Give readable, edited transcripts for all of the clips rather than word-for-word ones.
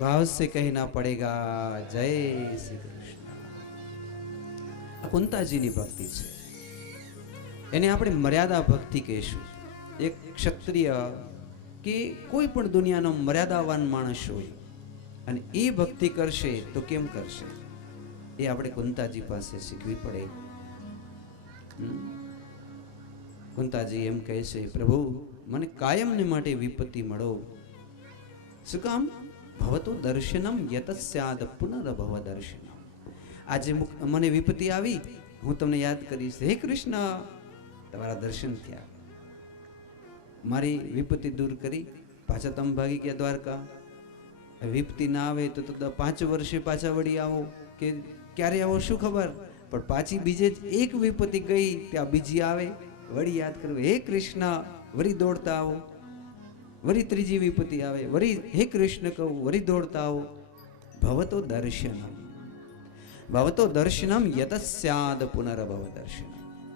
भाव से कहना पड़ेगा जय श्री कृष्ण। કુંતાજીની ભક્તિ છે, એને આપણે મર્યાદા ભક્તિ કહીશું. એક ક્ષત્રિય કે કોઈ પણ દુનિયાનો મર્યાદાવાન માણસ હોય અને એ ભક્તિ કરશે તો કેમ કરશે એ આપણે કુંતાજી પાસે શીખવી પડે. કુંતાજી એમ કહે છે, પ્રભુ મને કાયમને માટે વિપત્તિ મળો. શું કામ? ભવતો દર્શનમ યતસ્યાદ પુનર્ભવ દર્શનમ. આજે મને વિપત્તિ આવી, હું તમને યાદ કરીશ, હે કૃષ્ણ તમારા દર્શન થયા, મારી વિપત્તિ દૂર કરી, પાછા તમે ભાગી ગયા દ્વારકા. વિપત્તિ ના આવે તો 5 વર્ષે પાછા વળી આવો કે ક્યારે આવો શું ખબર, પણ પાછી બીજે જ એક વિપત્તિ ગઈ ત્યાં બીજી આવે, વળી યાદ કરવું, હે કૃષ્ણ વળી દોડતા આવો. વળી ત્રીજી વિપત્તિ આવે, વળી હે કૃષ્ણ કહું, વળી દોડતા આવો. ભવતો દર્શનમ, ભવતો દર્શનમ યતસ્યાદ પુનર્ભવ દર્શન.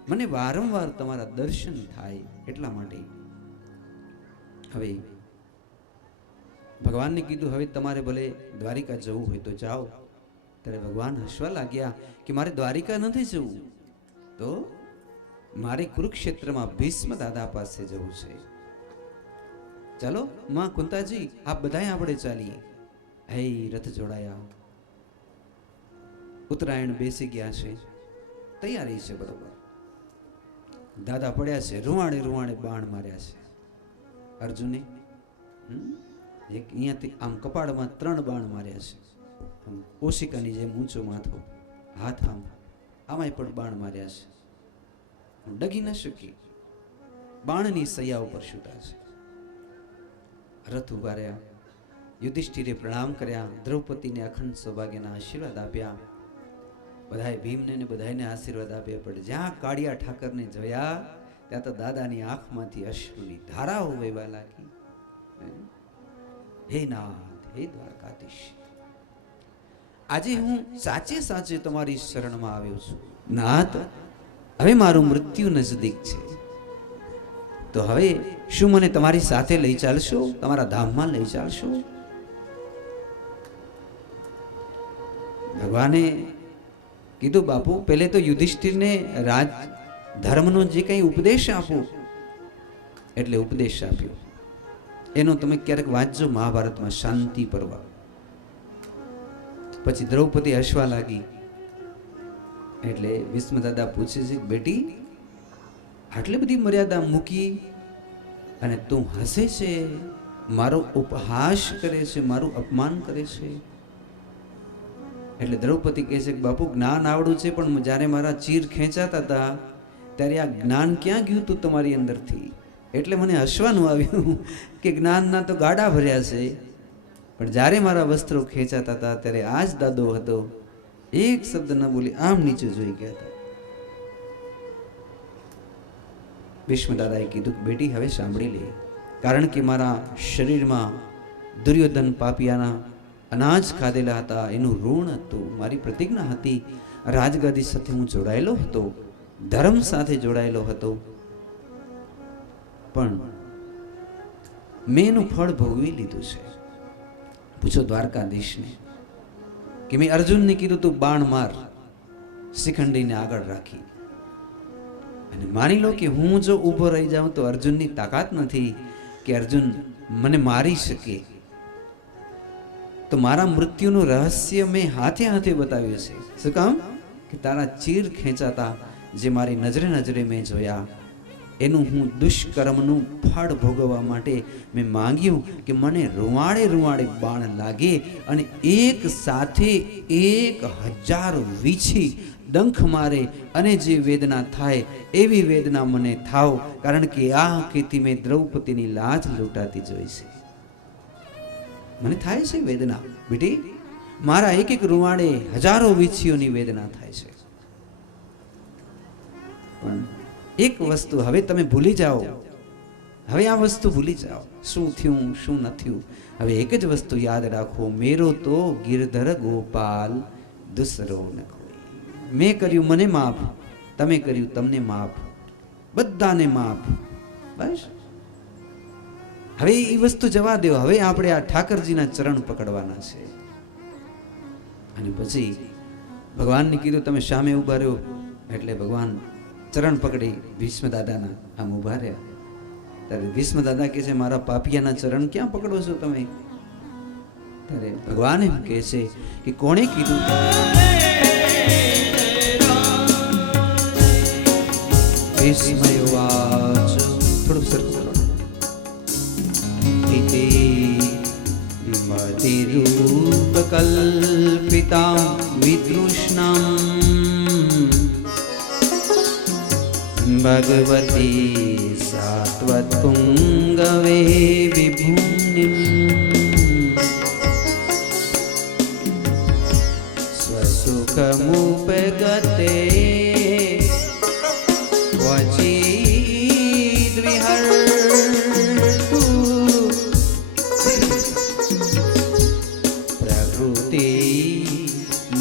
મને વારંવાર તમારા દર્શન થાય એટલા માટે. હવે ભગવાનને કીધું, હવે તમારે ભલે દ્વારિકા જવું હોય તો જાઓ. ત્યારે ભગવાન હસવા લાગ્યા કે મારે દ્વારિકા નથી જવું, તો મારે કુરુક્ષેત્રમાં ભીષ્મ દાદા પાસે જવું છે. ચાલો માં કુંતાજી આપ બધાય આપણે ચાલીએ. હે રથ જોડાયા, ઉત્તરાયણ બેસી ગયા છે, તૈયારી છે બરોબર. દાદા પડ્યા છે, રૂવાડે રૂવાડે બાણ માર્યા છે. અર્જુને એક અહીંયાથી આમ કપાળમાં 3 બાણ માર્યા છે, ઓશિકાની જેમ ઊંચો માથો, હાથ આમાંય પણ બાણ માર્યા છે. ડગી ન શકી, બાણની સૈયા ઉપર છૂટા છે. રથ ઉભા રહ્યા, યુધિષ્ઠિરે પ્રણામ કર્યા, દ્રૌપદીને અખંડ સૌભાગ્યના આશીર્વાદ આપ્યા. બધાએ ભીમને ને બધાને આશીર્વાદ આપ્યા. પણ જ્યાં કાળિયા ઠાકરને જોયા ત્યાં તો દાદાની આંખમાંથી અશ્રુની ધારાઓ વહેવા લાગી. હે નાથ, હે દ્વારકાધીશ, આજે હું સાચે સાચે તમારી શરણમાં આવ્યો છું. નાથ, હવે મારું મૃત્યુ નજદીક છે, તો હવે શું મને તમારી સાથે લઈ ચાલશો, તમારા ધામમાં લઈ ચાલશો? ભગવાને કીધું, બાપુ પહેલે તો યુધિષ્ઠિરને રાજ ધર્મનો જે કંઈ ઉપદેશ આપો, એટલે ઉપદેશ આપ્યો. એનો તમે ક્યારેક વાંચજો મહાભારતમાં, શાંતિ પર્વ. પછી દ્રૌપદી હસવા લાગી, એટલે ભીષ્મ દાદા પૂછે છે, બેટી આટલી બધી મર્યાદા મૂકી અને તું હસે છે, મારો ઉપહાસ કરે છે, મારું અપમાન કરે છે. એટલે દ્રૌપદી કહે છે કે બાપુ જ્ઞાન આવડું છે, પણ જ્યારે મારા ચીર ખેંચાતા હતા ત્યારે આ જ્ઞાન ક્યાં ગયું તું તમારી અંદરથી, એટલે મને હસવાનું આવ્યું કે જ્ઞાનના તો ગાડા ભર્યા છે, પણ જ્યારે મારા વસ્ત્રો ખેંચાતા હતા ત્યારે આ જ દાદો હતો, એક શબ્દ ન બોલી આમ નીચે જોઈ ગયા હતા. ભીષ્મ દાદાએ કીધું, બેટી હવે સાંભળી લે, કારણ કે મારા શરીરમાં દુર્યોધન પાપિયાના અનાજ ખાધેલા હતા, એનું ઋણ હતું, મારી પ્રતિજ્ઞા હતી, રાજગાદી સાથે હું જોડાયેલો હતો, ધર્મ સાથે જોડાયેલો હતો, પણ મેં એનું ફળ ભોગવી લીધું છે. પૂછો દ્વારકાધીશને કે મેં અર્જુનને કીધું તું બાણ માર, શિખંડીને આગળ રાખી, અને માની લો કે હું જો ઊભો રહી જાઉં તો અર્જુનની તાકાત નથી કે અર્જુન મને મારી શકે, તો મારા મૃત્યુનું રહસ્ય મેં હાથે હાથે બતાવ્યું છે. શું કામ? કે તારા ચીર ખેંચાતા જે મારી નજરે નજરે મેં જોયા, એનું હું દુષ્કર્મનું ફળ ભોગવવા માટે મેં માંગ્યું કે મને રૂવાડે રૂવાડે બાણ લાગે અને એક સાથે 1000 વીછી ડંખ મારે અને જે વેદના થાય એવી વેદના મને થાવ, કારણ કે આ આંખેથી મેં દ્રૌપદીની લાજ લૂંટાતી જોઈ છે. મને થાય છે વેદના બેટી, મારા એક એક રૂવાડે હજારો વીછીઓની વેદના થાય છે. પણ એક વસ્તુ હવે તમે ભૂલી જાઓ, હવે આ વસ્તુ ભૂલી જાઓ, શું થયું શું ન થયું. હવે એક જ વસ્તુ યાદ રાખો, મેરો તો ગિરધર ગોપાલ દુસરો ન કોઈ. મેં કર્યું મને માફ, તમે કર્યું તમને માફ, બધાને માફ. બસ હવે એ વસ્તુ જવા દો. હવે આપણે આ ઠાકરજીના ચરણ પકડવાના છે. અને પછી ભગવાનને કીધું તમે સામે ઉભા રહ્યો. એટલે ભગવાન ચરણ પકડી ભીષ્મ દાદાના આમ ઉભા રહ્યા. ત્યારે ભીષ્મ દાદા કહે છે મારા પાપિયાના ચરણ ક્યાં પકડો છો તમે? ત્યારે ભગવાન એમ કહે છે કે કોણે કીધું? ભીષ્મયુવાચ, થોડું સરખું કરો. ઇતિ મતિરૂપકલ્પિતા વિતૃષ્ણાં ભગવતી સાત્વત્પુંગવે વિભૂનિમ સ્વસુખમુપગતે ક્વચિદ્વિહર્તુ પ્રકૃતિ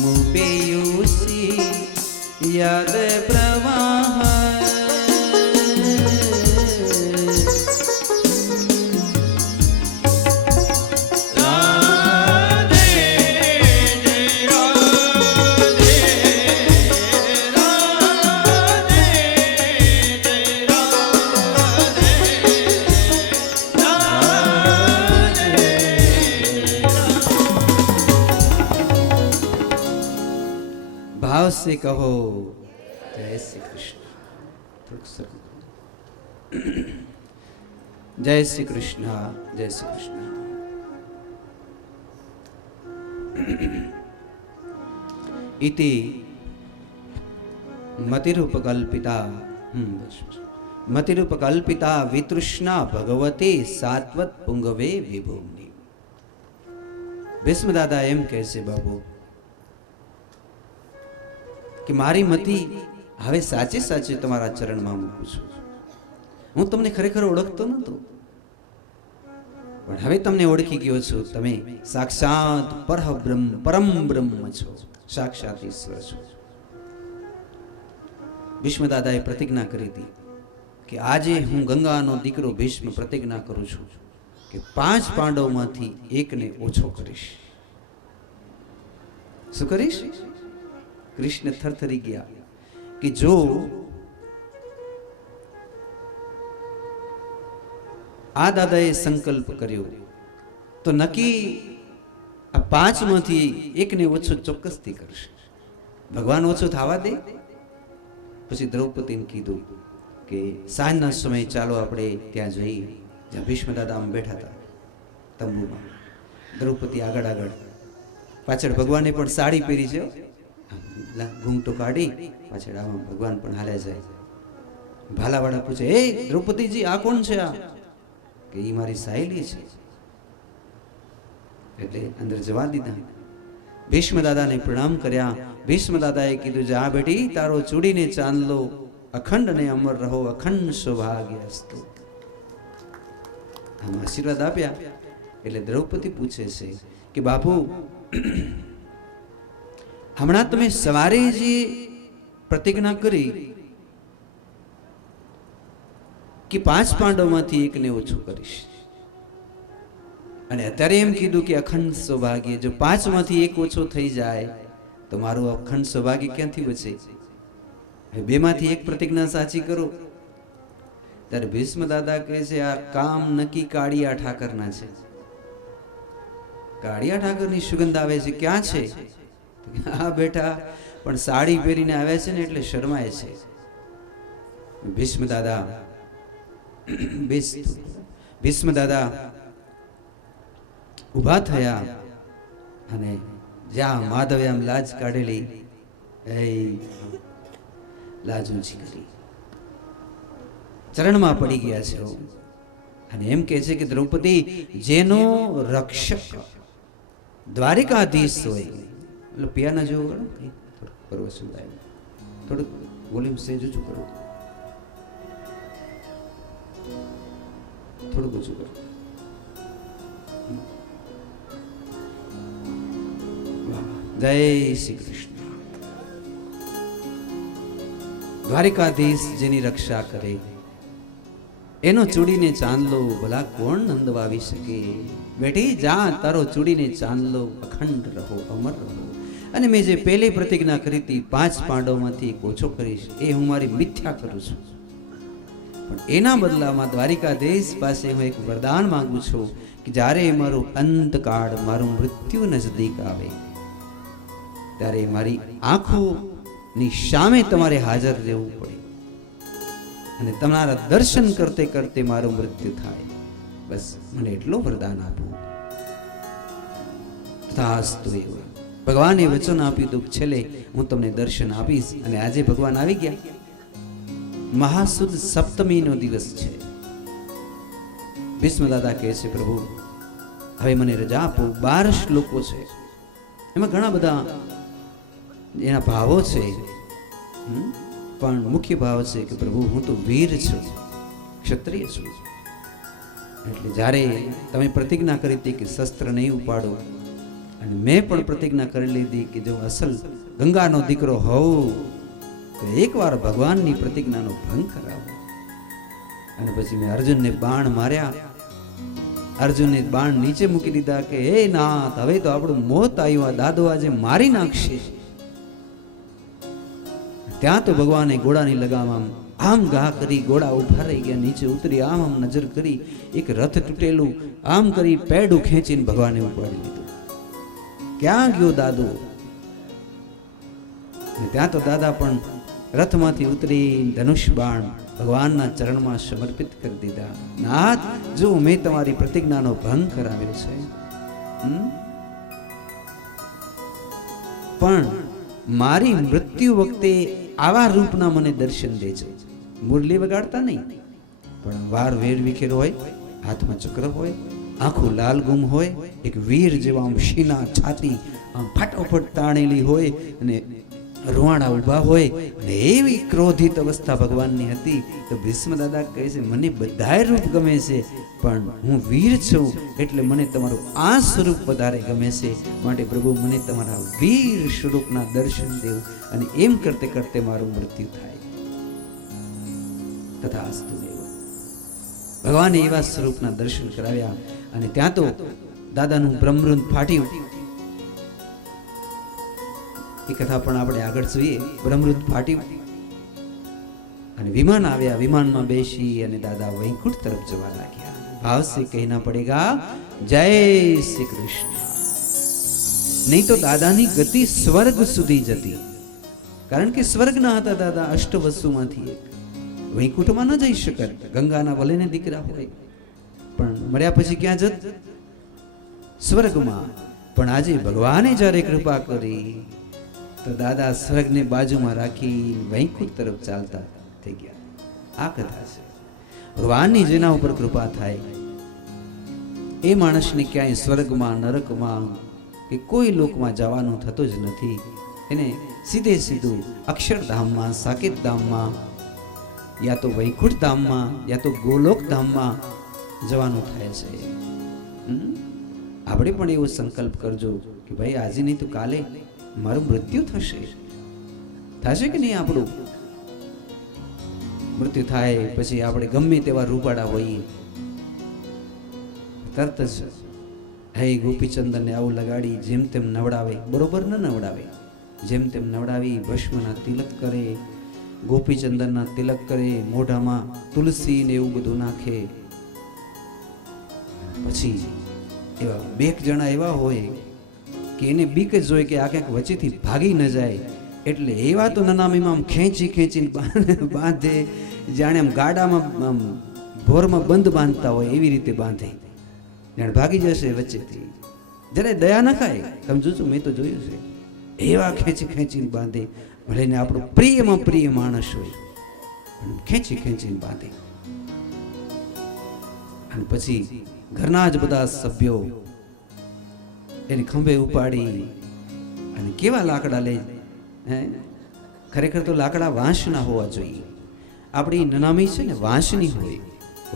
મુપેયુષી યદ પ્રવાહ. भाव से कहो जय श्री कृष्ण. जय श्री कृष्ण, जय श्री कृष्ण. इति मतिरूपकल्पिता मतिरूपकल्पिता वितृष्णा भगवते सात्वत पुंगवे विभूमि. ભીષ્મ દાદા એમ કહે છે બાબુ કે મારી મતિ હવે સાચે સાચે તમારા ચરણમાં મૂકું છું. હું તમને ખરેખર ઓળખતો નહોતો, પણ હવે તમને ઓળખી ગયો છું. તમે સાક્ષાત પરમ બ્રહ્મ છો, સાક્ષાત ઈશ્વર છો. ભીષ્મ દાદાએ પ્રતિજ્ઞા કરી હતી કે આજે હું ગંગાનો દીકરો ભીષ્મ પ્રતિજ્ઞા કરું છું કે 5 પાંડવોમાંથી એકને ઓછો કરીશ. શું કરીશ? કૃષ્ણ થરથરી ગયા કે જો આ દાદાએ સંકલ્પ કર્યો તો નક્કી આ 5 માંથી એકને ઓછો ચોક્કસથી કરશે. ભગવાન ઓછો થવા દે? પછી દ્રૌપદીને કીધું કે સાંજના સમયે ચાલો આપણે ત્યાં જઈએ જ્યાં ભીષ્મ દાદા આમ બેઠા હતા તંબુમાં. દ્રૌપદી આગળ આગળ, પાછળ ભગવાને પણ સાડી પહેરી છે, ઘૂંઘટો કાઢી પાછળ આમ ભગવાન પણ હાલે જાય. ભાલાવાળા પૂછે, એ દ્રૌપદીજી આ કોણ છે? આ કે એ મારી સાહેલી છે. એટલે અંદર જવા દીધા. ભીષ્મ દાદાને પ્રણામ કર્યા. ભીષ્મ દાદાએ કીધું જા બેટી, તારો ચૂડીને ચાંદલો અખંડ ને અમર રહો, અખંડ સૌભાગ્યસ્તુ. આમ આશીર્વાદ આપ્યા. એટલે દ્રૌપદી પૂછે છે કે બાપુ, હમણાં તમે સવારે જે પ્રતિજ્ઞા કરી કે 5 પાંડવમાંથી એકને ઓછું કરીશ, અને અત્યારે એમ કીધું કે અખંડ સૌભાગ્ય, જો 5 માંથી એક ઓછો થઈ જાય તો મારું અખંડ સૌભાગ્ય ક્યાંથી બચે? હવે 2 માંથી એક પ્રતિજ્ઞા સાચી કરો. ત્યારે ભીષ્મ દાદા કહે છે આ કામ નક્કી કાળિયા ઠાકરના છે. કાળિયા ઠાકરની સુગંધ આવે છે. ક્યાં છે? હા બેટા, પણ સાડી પહેરીને આવ્યા છે ને એટલે શરમાય છે. ભીષ્મ દાદા ઊભા થયા અને જ્યાં માધવે આમ લાજ કાઢેલી એ લાજ ઊંચી કરી ચરણમાં પડી ગયા છે. અને એમ કહે છે કે દ્રૌપદી, જેનો રક્ષક દ્વારિકાધીશ હોય, એટલે પિયાના જેવો કરો કરો સંભળાય, થોડુંક વોલ્યુમ સેજ ઊંચું કરો, થોડુંક ઊંચું કરો. જય શ્રી કૃષ્ણ. દ્વારિકાધીશ જેની રક્ષા કરે એનો ચૂડીને ચાંદલો ભલા કોણ નંદવાવી શકે. બેટી જા, તારો ચૂડીને ચાંદલો અખંડ રહો, અમર રહો. અને મેં જે પહેલી પ્રતિજ્ઞા કરી હતી 5 પાંડવોમાંથી એક ઓછો કરીશ, એ હું મારી મિથ્યા કરું છું. પણ એના બદલામાં દ્વારિકાધીશ પાસે હું એક વરદાન માંગુ છું કે જ્યારે મારો અંતકાળ, મારું મૃત્યુ નજદીક આવે ત્યારે મારી આંખોની સામે તમારે હાજર રહેવું પડે અને તમારા દર્શન કરતે કરતે મારું મૃત્યુ થાય. બસ મને એટલો વરદાન આપો. તથાસ્તુ. ભગવાને વચન આપ્યું હતું છેલ્લે હું તમને દર્શન આપીશ. અને આજે ભગવાન આવી ગયા. મહાસુદ સપ્તમીનો દિવસ છે. ભીષ્મ દાદા કહે છે, પ્રભુ હવે મને રજા આપો. 12 શ્લોકો છે, એમાં ઘણા બધા એના ભાવો છે, પણ મુખ્ય ભાવ છે કે પ્રભુ હું તો વીર છું, ક્ષત્રિય છું. એટલે જ્યારે તમે પ્રતિજ્ઞા કરી હતી કે શસ્ત્ર નહીં ઉપાડો, અને મેં પણ પ્રતિજ્ઞા કરી લીધી કે જો અસલ ગંગાનો દીકરો હોઉં તો એકવાર ભગવાનની પ્રતિજ્ઞાનો ભંગ કરાવો. અને પછી મેં અર્જુનને બાણ માર્યા. અર્જુનને બાણ નીચે મૂકી દીધા કે હે નાથ, હવે તો આપણું મોત આવ્યું, આ દાદો આજે મારી નાખશે. ત્યાં તો ભગવાને ઘોડાની લગામ આમ ઘા કરી, ઘોડા ઉભા રહી ગયા, નીચે ઉતરી આમ નજર કરી, એક રથ તૂટેલું આમ કરી પેડું ખેંચીને ભગવાને ઉપાડી લીધું. ક્યાં ગયો દાદો? ત્યાં તો દાદા પણ રથમાંથી ઉતરી ધનુષ બાણ ભગવાનના ચરણમાં સમર્પિત કરી દીધા. નાથ, જો મેં તમારી પ્રતિજ્ઞાનો ભંગ કરાવ્યો છે, પણ મારી મૃત્યુ વખતે આવા રૂપના મને દર્શન દેજો. મુરલી વગાડતા નહીં, પણ વાર વેર વિખેર હોય, હાથમાં ચક્ર હોય, આંખો લાલ ગુમ હોય, એક વીર જેવા આમ શીના છાતી આમ ફટાફટ તાણેલી હોય અને રૂવાડા ઊભા હોય, અને એવી ક્રોધિત અવસ્થા ભગવાનની હતી. તો ભીષ્મ દાદા કહે છે, મને બધાય રૂપ ગમે છે, પણ હું વીર છું એટલે મને તમારું આ સ્વરૂપ વધારે ગમે છે. માટે પ્રભુ મને તમારા વીર સ્વરૂપના દર્શન દેવ. અને એમ કરતે કરતે મારું મૃત્યુ થાય. તથાસ્તુ. ભગવાને એવા સ્વરૂપના દર્શન કરાવ્યા. અને ત્યાં તો દાદાનું બ્રહ્મરુંદ ફાટ્યું. એ કથા પણ આપણે આગળ જોઈએ. બ્રહ્મરુંદ ફાટ્યું અને વિમાન આવ્યા. વિમાનમાં બેસી અને દાદા વૈકુંઠ તરફ જવા લાગ્યા. ભાવ સે કહેના પડેગા જય શ્રી કૃષ્ણ. નહીં તો દાદાની ગતિ સ્વર્ગ સુધી જતી, કારણ કે સ્વર્ગના હતા દાદા, અષ્ટવસુમાંથી એક. વૈકુંઠમાં ન જઈ શકત, ગંગાના વલેને દીકરા હોય, પણ મળ્યા પછી ક્યાં જત? સ્વર્ગમાં. પણ આજે ભગવાને જ્યારે કૃપા કરી તો દાદા સ્વર્ગને બાજુમાં રાખી વૈકુંઠ તરફ ચાલતા થઈ ગયા. આ કથા છે. ભગવાનની જેના ઉપર કૃપા થાય એ માણસને ક્યાંય સ્વર્ગમાં, નરકમાં કે કોઈ લોકમાં જવાનું થતું જ નથી. એને સીધે સીધું અક્ષરધામમાં, સાકેત ધામમાં, યા તો વૈકુંઠ ધામમાં, યા તો ગોલોક ધામમાં જવાનું થાય છે. આપણે પણ એવો સંકલ્પ કરજો કે ભાઈ આજે નહીં તો કાલે મારું મૃત્યુ થશે. થશે કે નહીં? આપણું મૃત્યુ થાય પછી આપણે ગમે તેવા રૂપાડા હોઈએ, તરત જ હે ગોપીચંદનને આવું લગાડી જેમ તેમ નવડાવે. બરોબર ન નવડાવે, જેમ તેમ નવડાવી ભસ્મના તિલક કરે, ગોપીચંદનના તિલક કરે, મોઢામાં તુલસી ને એવું બધું નાખે. પછી એવા 2 જણા એવા હોય કે એને બીક જ હોય કે આ ક્યાંક વચ્ચેથી ભાગી ન જાય, એટલે એવા તો નનામીમાં આમ ખેંચીને બાંધે, જાણે આમ ગાડામાં આમ ભોરમાં બંધ બાંધતા હોય એવી રીતે બાંધે, જાણે ભાગી જશે વચ્ચેથી. જરા દયા ન ખાય. તમે જોજો, મેં તો જોયું છે. એવા ખેંચીને બાંધે, ભલે ને આપણો પ્રિયમાં પ્રિય માણસ હોય, ખેંચીને બાંધે. અને પછી ઘરના જ બધા સભ્યો એને ખંભે ઉપાડી અને કેવા લાકડા લે. ખરેખર તો લાકડા વાંસના હોવા જોઈએ. આપણી નનામી છે ને વાંસની હોય.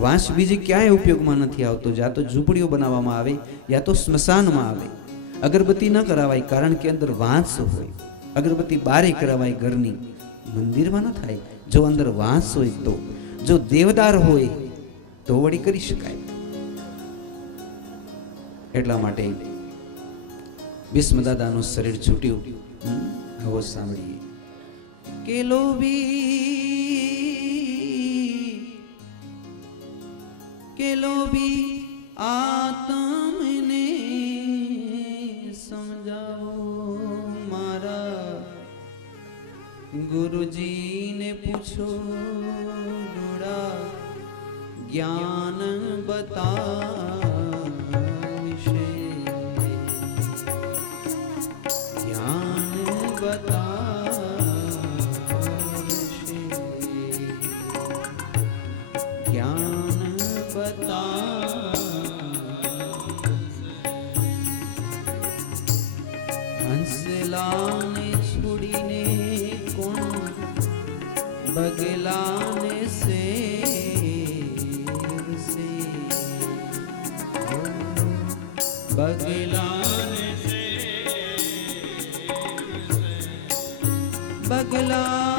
વાંસ બીજી ક્યાંય ઉપયોગમાં નથી આવતો. જ્યાં તો ઝૂંપડીઓ બનાવવામાં આવે, યા તો સ્મશાનમાં આવે. અગરબત્તી ન કરાવાય કારણ કે અંદર વાંસ હોય. અગરબત્તી બારે કરાવાય ઘરની, મંદિરમાં ન થાય. જો અંદર વાસ હોય તો, જો દેવદાર હોય તો વળી કરી શકાય. એટલા માટે ભીષ્મ દાદાનું શરીર છૂટ્યું. હવે સાંભળીએ કે લોભી આત્મને સમજાવો, મારા ગુરુજીને પૂછો, રૂડા જ્ઞાન બતાવશે, જ્ઞાન બતાવશે, જ્ઞાન હંસલાને છોડીને કોણ બગલાને સેવશે, બગલાને બગલા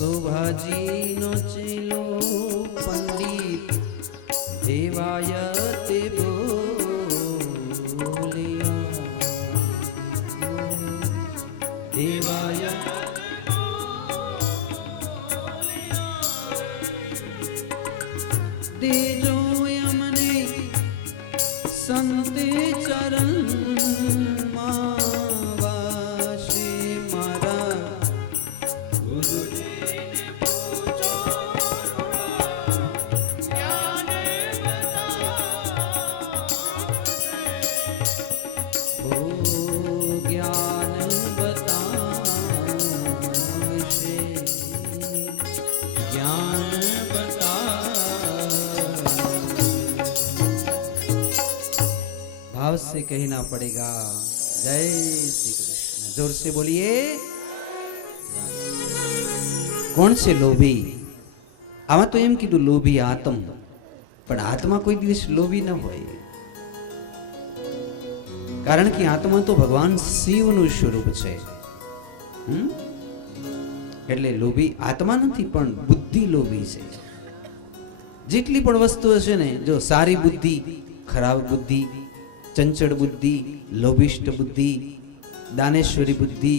શોભાજીનો ચેલો પંડિત દેવાય તે બોલ્યા, દેવાય દેજો અમને સંતે ચરણમાં से कहना पड़ेगा. जय श्री कृष्ण. जोर से बोलिए. कौन से लोभी? आमा तो एम कीधुं लोभी आत्म, पण आत्मा कोई दिवस लोभी न होय, कारण कि आत्मा तो भगवान शिवનું સ્વરૂપ છે. એટલે લોભી આત્મા નથી પણ બુદ્ધિ લોભી છે. જેટલી પણ વસ્તુ હશે ને, જો સારી બુદ્ધિ, ખરાબ બુદ્ધિ, ચંચળ બુદ્ધિ, લોભિષ્ઠ બુદ્ધિ, દાનેશ્વરી બુદ્ધિ,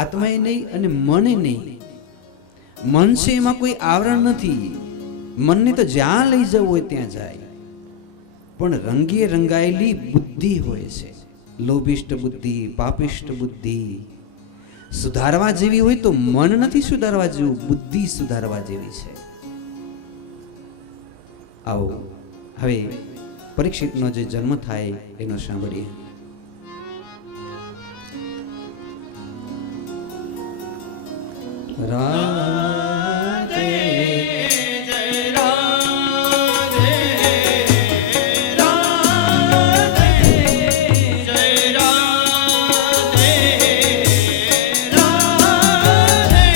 આત્માએ નહીં અને મને નહીં. મન છે એમાં કોઈ આવરણ નથી. મનને તો જ્યાં લઈ જવું હોય ત્યાં જાય, પણ રંગીએ રંગાયેલી બુદ્ધિ હોય છે. લોભિષ્ઠ બુદ્ધિ, પાપિષ્ઠ બુદ્ધિ સુધારવા જેવી હોય તો મન નથી સુધારવા જેવું, બુદ્ધિ સુધારવા જેવી છે. આવો હવે પરીક્ષિતનો જે જન્મ થાય એનો સાંભળીએ. રાધે જય રાધે, રાધે જય રાધે, રાધે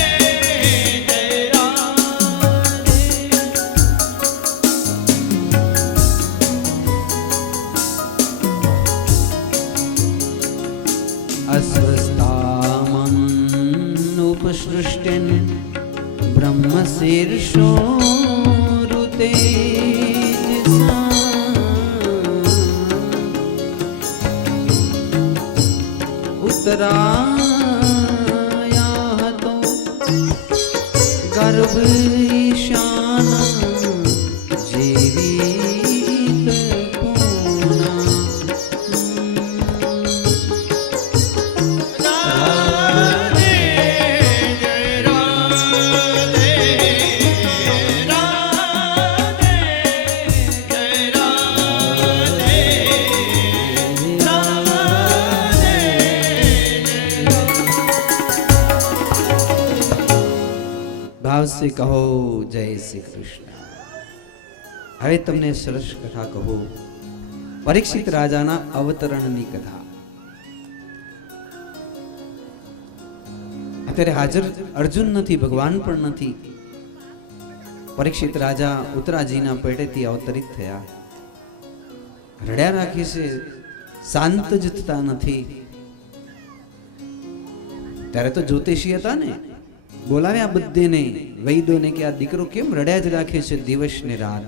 જય अस्वस्थामनुपसृष्टन् ब्रह्मशीर्षो ऋते उत्तरायातो गर्भ ईशान जेवी से कहो जय श्री कृष्ण। હવે તમને સરસ કથા કહું, પરીક્ષિત રાજાના અવતરણની કથા. અત્યારે હાજર અર્જુન નથી, ભગવાન પણ નથી. પરીક્ષિત રાજા ઉત્તરાજીના પેટેથી અવતરિત થયા. રડ્યા રાખે છે, શાંત જ થતા નથી. ત્યારે તો જ્યોતિષી હતા ને, બોલાવ્યા બધેને, વૈદોને કે આ દીકરો કેમ રડ્યા જ રાખે છે દિવસ ને રાત.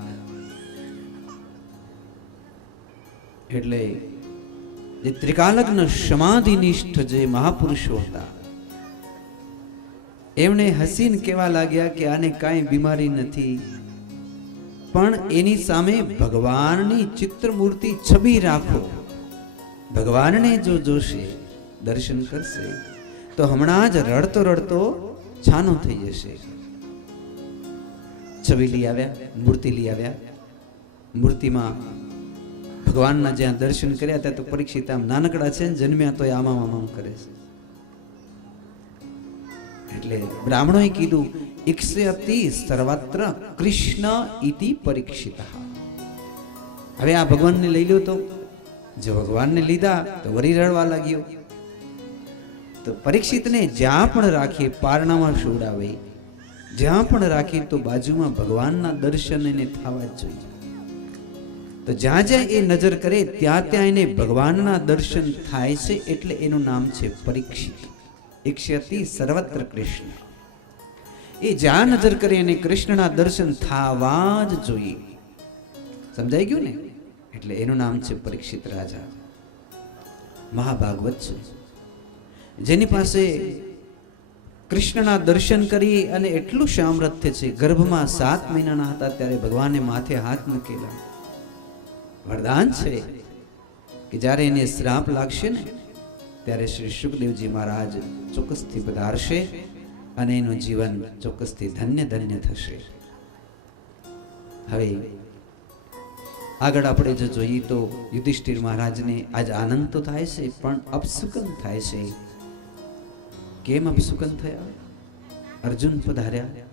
એટલે જે ત્રિકાલગ્ન સમાધિનિષ્ઠ જે મહાપુરુષો હતા એમણે હસીને કહેવા લાગ્યા કે આને કાંઈ બીમારી નથી, પણ એની સામે ભગવાનની ચિત્રમૂર્તિ છબી રાખો. ભગવાનને જો જોશે, દર્શન કરશે તો હમણાં જ રડતો રડતો છાનો થઈ જશે. છબી લઈ આવ્યા, મૂર્તિ લઈ આવ્યા. મૂર્તિમાં ભગવાનના જ્યાં દર્શન કર્યા ત્યાં તો પરીક્ષિત આમ નાનકડા છે ને, જન્મ્યા તો આમામ આમામ કરે છે. એટલે બ્રાહ્મણોએ કીધું ઇક્ષયતિ સર્વત્ર કૃષ્ણ ઇતિ પરીક્ષિત. હવે આ ભગવાનને લઈ લ્યો. તો જો ભગવાનને લીધા તો વરી રડવા લાગ્યો. તો પરીક્ષિતને જ્યાં પણ રાખીએ પારણામાં સુવડાવે, જ્યાં પણ રાખીએ તો બાજુમાં ભગવાનના દર્શન એને થવા જ જોઈએ. તો જ્યાં જ્યાં એ નજર કરે ત્યાં ત્યાં એને ભગવાનના દર્શન થાય છે, એટલે એનું નામ છે પરીક્ષિત. ઇક્ષયતિ સર્વત્ર કૃષ્ણ. એ જ્યાં નજર કરે એને કૃષ્ણના દર્શન થવા જ જોઈએ. સમજાઈ ગયું ને? એટલે એનું નામ છે પરીક્ષિત રાજા. મહાભાગવત છે, જેની પાસે કૃષ્ણના દર્શન કરી અને એટલું સામર્થ્ય છે. ગર્ભમાં 7 મહિનાના હતા ત્યારે ભગવાને માથે હાથ મૂકેલા. વરદાન છે કે જ્યારે એને શ્રાપ લાગશે ને ત્યારે શ્રી સુખદેવજી મહારાજ ચોક્કસથી પધારશે અને એનું જીવન ચોક્કસથી ધન્ય ધન્ય થશે. હવે આગળ આપણે જો જોઈએ તો યુધિષ્ઠિર મહારાજને આજ આનંદ તો થાય છે, પણ અપસુકન થાય છે. કેમ અપસુકન થયા? અર્જુન પધાર્યા,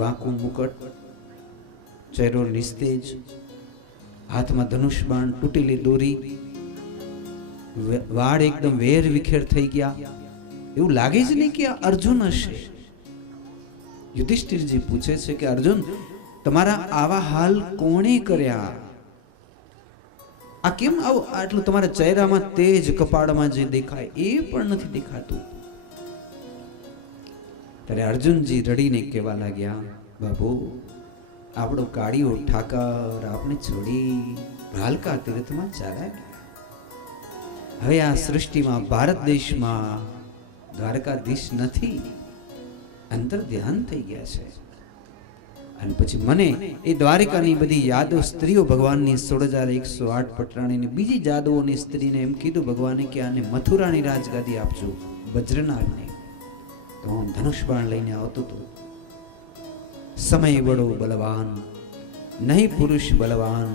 વાંકું મુકટ, ચહેરો નિસ્તેજ, હાથમાં ધનુષ બાણ, તૂટેલી દોરી, વાળ એકદમ વેર વિખેર થઈ ગયા. એવું લાગે જ નહીં કે આ અર્જુન હશે. યુધિષ્ઠિરજી પૂછે છે કે અર્જુન, તમારા આવા હાલ કોણે કર્યા? આ કેમ આવું? આટલું તમારા ચહેરામાં તેજ, કપાળમાં જે દેખાય એ પણ નથી દેખાતું. ત્યારે અર્જુનજી રડીને કહેવા લાગ્યા, બાબુ, આપણો કાળિયો ઠાકર આપણે છોડી ભાલકા તીર્થમાં ચાલ્યા ગયા. હવે આ સૃષ્ટિમાં ભારત દેશમાં દ્વારકાધીશ નથી, અંતર ધ્યાન થઈ ગયા છે. અને પછી મને એ દ્વારિકાની બધી યાદો, સ્ત્રીઓ ભગવાનની 16,108 પટરાણીની બીજી જાદુઓની સ્ત્રીને એમ કીધું ભગવાને કે આને મથુરાની રાજગાદી આપજો, વજ્રનાગને. તો હું ધનુષ બાણ લઈને આવતો હતો. સમય બડો બલવાન, નહીં પુરુષ બલવાન,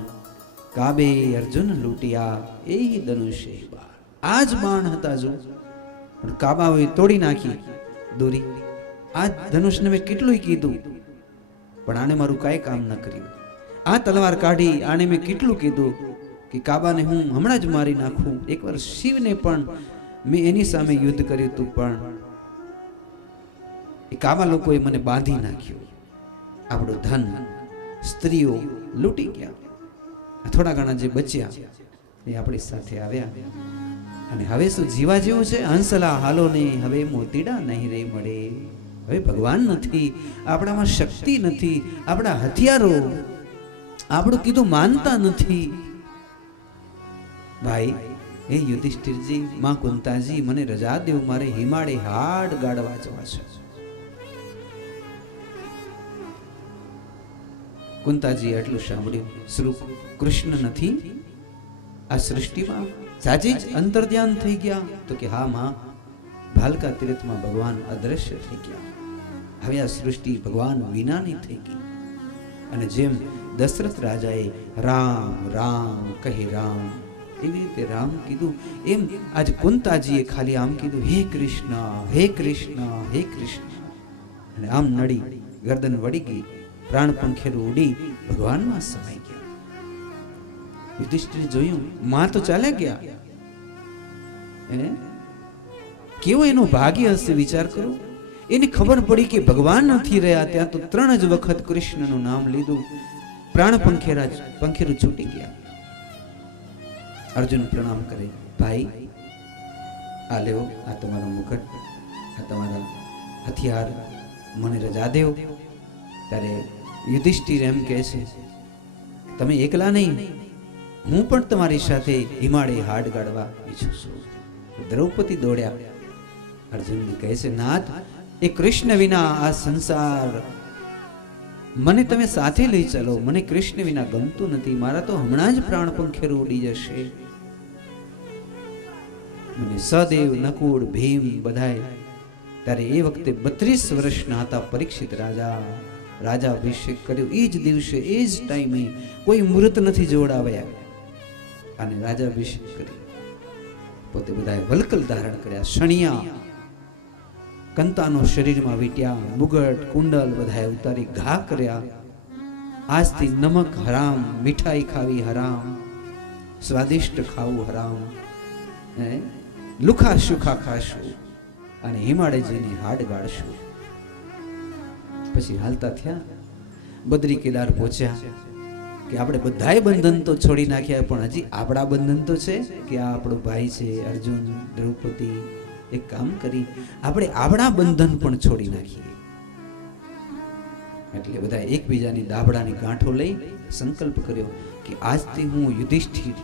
કાબે અર્જુન લૂટિયા એ ધનુષે બાણ. આ જ બાણ હતા જો, પણ કાબાઓએ તોડી નાખી દોરી. આ ધનુષને મેં કેટલું કીધું, પણ આને મારું કાંઈ કામ ન કર્યું. આ તલવાર કાઢી, આને મેં કેટલું કીધું કે કાબાને હું હમણાં જ મારી નાખું. એકવાર શિવને પણ મેં એની સામે યુદ્ધ કર્યું હતું, પણ એ કાબા લોકોએ મને બાંધી નાખ્યો. આપણું ધન, સ્ત્રીઓ લૂંટી ગયા. થોડા ઘણા જે બચ્યા એ આપણી સાથે આવ્યા. અને હવે શું જીવા જેવું છે? હંસલા હાલો ને હવે મોતીડા નહીં રે મળે. હવે ભગવાન નથી, આપણામાં શક્તિ નથી, આપણા હથિયારો આપણું કીધું માનતા નથી. ભાઈ હે યુધિષ્ઠિરજી, માં કુંતાજી, મને રજા દેવ, મારે હિમાળે હાડ ગાડવા જવા છે. કુંતાજી એટલું સાંભળ્યું, શ્રી કૃષ્ણ નથી આ સૃષ્ટિમાં? સાચી જ અંતર ધ્યાન થઈ ગયા? તો કે હા માં, ભાલકા તીર્થમાં ભગવાન અદ્રશ્ય થઈ ગયા. હવે આ સૃષ્ટિ ભગવાન વિનાની થઈ ગઈ. અને જેમ દશરથ રાજાએ રામ રામ કહે રામ, એવી રીતે રામ કીધું, એમ આજ કુંતાજીએ ખાલી આમ કીધું, હે કૃષ્ણ, હે કૃષ્ણ, હે કૃષ્ણ. અને આમ નડી ગરદન વળી ગઈ, પ્રાણ પંખેરું ઉડી ભગવાનમાં સમાઈ ગયા. યુધિષ્ઠિરે જોયું, માં તો ચાલ્યા ગયા. કેવો એનો ભાગ્ય હશે વિચાર કરો. એને ખબર પડી કે ભગવાન નથી રહ્યા, ત્યાં તો 3 જ વખત કૃષ્ણનું નામ લીધું, પ્રાણ પંખેરું છૂટી ગયા. અર્જુન પ્રણામ કરે, ભાઈ આ લેવો, આ તમારો મુકટ, આ તમારા હથિયાર, મને રજા દેવો. ત્યારે યુધિષ્ઠિર એમ કહે છે, તમે એકલા નહીં, હું પણ તમારી સાથે હિમાલય હાડ ગાળવા ઈચ્છું છું. દ્રૌપદી દોડ્યા. અર્જુનને કહે છે, નાથ, એ કૃષ્ણ વિના આ સંસાર, મને તમે સાથે લઈ ચાલો, મને કૃષ્ણ વિના ગમતું નથી, મારા તો હમણાં જ પ્રાણ પંખેરું ઉડી જશે. મને સદેવ, નકુળ, ભીમ બધાય. ત્યારે એ વખતે 32 વર્ષના હતા પરીક્ષિત રાજા અભિષેક કર્યો. એ જ દિવસે, એ જ ટાઈમે, કોઈ મુહૂર્ત નથી જોડાવ્યા અને રાજા અભિષેક કર્યો. પોતે બધાએ વલકલ ધારણ કર્યા, શણિયા કંતાનો શરીરમાં વીટ્યા, મુગટ કુંડલ બધાએ ઉતારી ઘા કર્યા. આજથી નમક હરામ, મીઠાઈ ખાવી હરામ, સ્વાદિષ્ટ ખાવું હરામ, લુખા સુખા ખાશું અને હિમાલયજીની હાડ ગાળશું. પછી હાલતા થયા, બદ્રી કેદાર પહોંચ્યા કે આપણે બધાય બંધન તો છોડી નાખ્યા, પણ હજી આપણા બંધન તો છે કે આ આપણો ભાઈ છે અર્જુન, દ્રૌપદી. એક કામ કરી, આપણે આપણા બંધન પણ છોડી નાખીએ. એટલે બધા એકબીજાની દાબડાની ગાંઠો લઈ સંકલ્પ કર્યો કે આજથી હું યુધિષ્ઠિર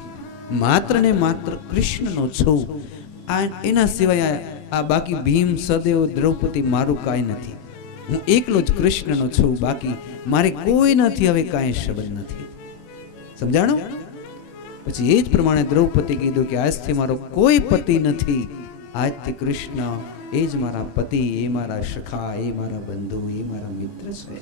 માત્ર ને માત્ર કૃષ્ણનો છું. એના સિવાય આ બાકી ભીમ, સદેવ, દ્રૌપદી મારું કાંઈ નથી. હું એકલો જ કૃષ્ણનો છું, બાકી મારે કોઈ નથી, હવે કાંઈ સંબંધ નથી. સમજાણો? પછી એ જ પ્રમાણે દ્રૌપદી કીધું કે આજથી મારો કોઈ પતિ નથી, આજથી કૃષ્ણ એ જ મારા પતિ, એ મારા સખા, એ મારા બંધુ, એ મારા મિત્ર છે.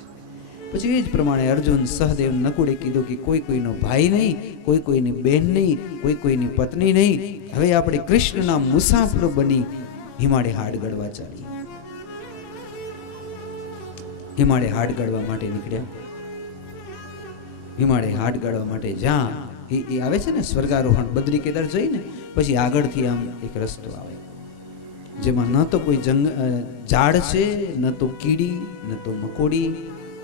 પછી એ જ પ્રમાણે અર્જુન, સહદેવ, નકુળે કીધું કે કોઈ કોઈનો ભાઈ નહીં, કોઈ કોઈની બહેન નહીં, કોઈ કોઈની પત્ની નહીં, હવે આપણે કૃષ્ણના મુસાફર બની હિમાલય હાડ ગળવા ચાલીએ. હિમાલય હાડ ગળવા માટે નીકળ્યા. હિમાલય હાડ ગળવા માટે જ્યાં એ આવે છે ને સ્વર્ગારોહણ, બદ્રી કેદાર જઈને પછી આગળથી આમ એક રસ્તો આવે, જેમાં ન તો કોઈ ઝાડ છે, ન તો કીડી, ન તો મકોડી,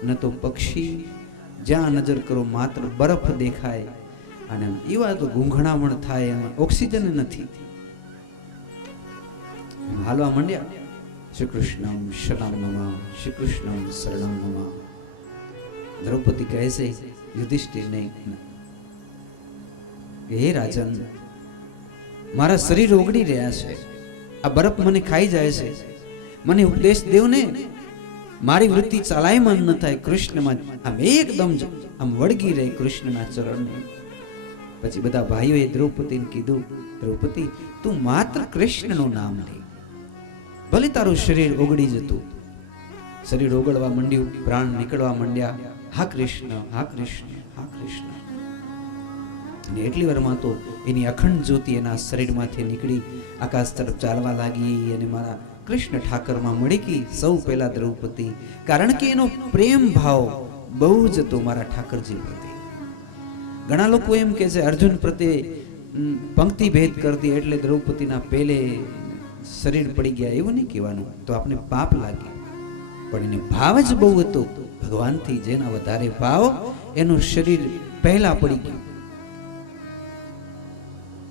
ન તો પક્ષી. જ્યાં નજર કરો માત્ર બરફ દેખાય અને એવા તો ગૂંઘણામણ થાય, એમાં ઓક્સિજન નથી. હાલવા માંડ્યા. શ્રી કૃષ્ણમ શરણમ મમ, શ્રી કૃષ્ણમ શરણમ મમ. દ્રૌપદી કહે છે યુધિષ્ઠિરને, હે રાજન, મારા શરીર ઓગળી રહ્યા છે, આ બરફ મને ખાઈ જાય છે, મને ઉપદેશ દેવ ને, મારી વૃત્તિ ચાલાયમાન ન થાય કૃષ્ણમાં, આમ એકદમ આમ વળગી રહે કૃષ્ણના ચરણને. પછી બધા ભાઈઓએ દ્રૌપદીને કીધું, દ્રૌપદી તું માત્ર કૃષ્ણનું નામ લે, ભલે તારું શરીર ઓગળી જતું. શરીર ઓગળવા માંડ્યું, પ્રાણ નીકળવા માંડ્યા. હા કૃષ્ણ, હા કૃષ્ણ, હા કૃષ્ણ. અને એટલી વારમાં તો એની અખંડ જ્યોતિ એના શરીરમાંથી નીકળી આકાશ તરફ ચાલવા લાગી અને મારા કૃષ્ણ ઠાકરમાં મળી ગઈ. સૌ પહેલા દ્રૌપદી, કારણ કે એનો પ્રેમ ભાવ બહુ જ હતો મારા ઠાકરજી પ્રત્યે. ઘણા લોકો એમ કહે છે અર્જુન પ્રત્યે પંક્તિ ભેદ કરતી એટલે દ્રૌપદીના પહેલે શરીર પડી ગયા, એવું નહીં કહેવાનું, તો આપણે પાપ લાગે. પણ એને ભાવ જ બહુ હતો ભગવાનથી, જેના વધારે ભાવ એનું શરીર પહેલા પડી ગયું.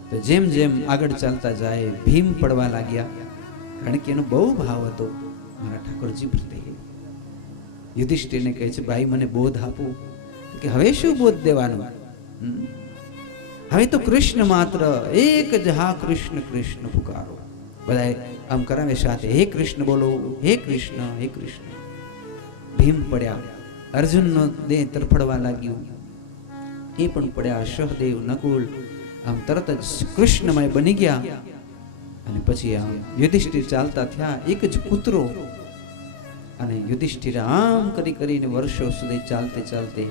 તો જેમ જેમ આગળ ચાલતા જાય ભીમ પડવા લાગ્યા, કારણ કે એનો બહુ ભાવ હતો મારા ઠાકોરજી પ્રત્યે. યુધિષ્ઠિરને કહે છે, ભાઈ મને બોધ આપો. કે હવે શું બોધ દેવાનો? હવે તો કૃષ્ણ માત્ર એક જ, હા કૃષ્ણ કૃષ્ણ પુકારો. બધા આમ કરાવે સાથે, હે કૃષ્ણ બોલો, હે કૃષ્ણ, હે કૃષ્ણ. ભીમ પડ્યા, અર્જુનનો દેહ તરફડવા લાગ્યું, એ પણ પડ્યા. સહદેવ, નકુલ આમ તરત જ કૃષ્ણમય બની ગયા. અને પછી આમ યુધિષ્ઠિર ચાલતા થયા, એક જ કૂતરો. અને યુધિષ્ઠિર આમ કરી કરીને વર્ષો સુધી ચાલતે ચાલતે